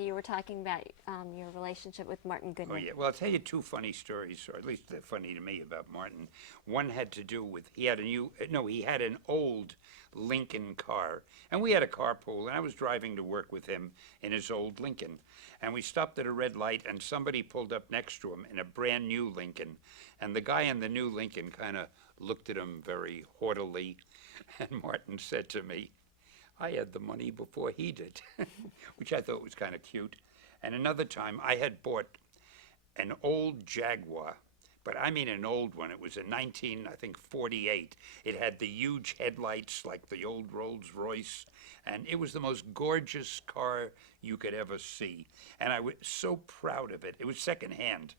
So you were talking about your relationship with Martin Oh, Goodman. yeah. Well, I'll tell you two funny stories, or at least they're funny to me about Martin. One had to do with he had a new, no, he had an old Lincoln car, and we had a carpool, and I was driving to work with him in his old Lincoln. And we stopped at a red light, and somebody pulled up next to him in a brand new Lincoln. And the guy in the new Lincoln kind of looked at him very haughtily, and Martin said to me, I had the money before he did, which I thought was kind of cute. And another time, I had bought an old Jaguar, but I mean an old one. It was a 19, I think, 48. It had the huge headlights like the old Rolls Royce, and it was the most gorgeous car you could ever see. And I was so proud of it. It was secondhand.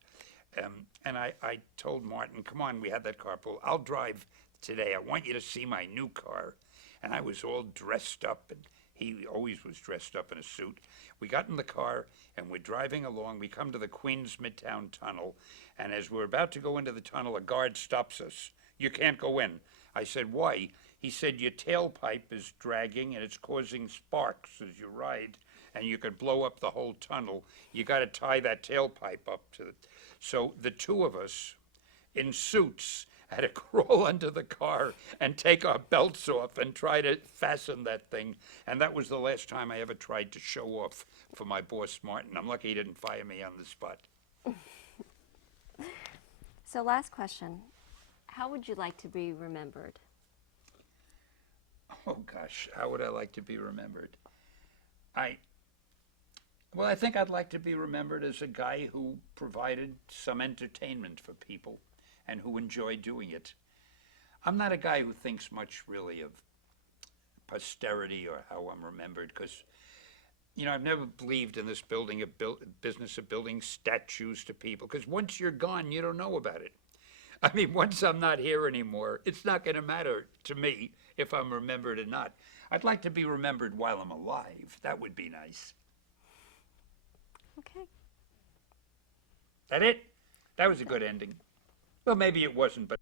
And I told Martin, come on, we had that carpool. I'll drive today. I want you to see my new car. And I was all dressed up, and he always was dressed up in a suit. We got in the car, and we're driving along. We come to the Queens Midtown Tunnel, and as we're about to go into the tunnel, a guard stops us. You can't go in. I said, why? He said, your tailpipe is dragging, and it's causing sparks as you ride, and you could blow up the whole tunnel. You got to tie that tailpipe up to the... So the two of us, in suits, had to crawl under the car and take our belts off and try to fasten that thing. And that was the last time I ever tried to show off for my boss, Martin. I'm lucky he didn't fire me on the spot. So last question. How would you like to be remembered? Oh gosh, how would I like to be remembered? Well, I think I'd like to be remembered as a guy who provided some entertainment for people and who enjoyed doing it. I'm not a guy who thinks much really of posterity or how I'm remembered, because, you know, I've never believed in this business of building statues to people, because once you're gone, you don't know about it. I mean, once I'm not here anymore, it's not going to matter to me if I'm remembered or not. I'd like to be remembered while I'm alive. That would be nice. Okay. That it? That was a good ending. Well, maybe it wasn't, but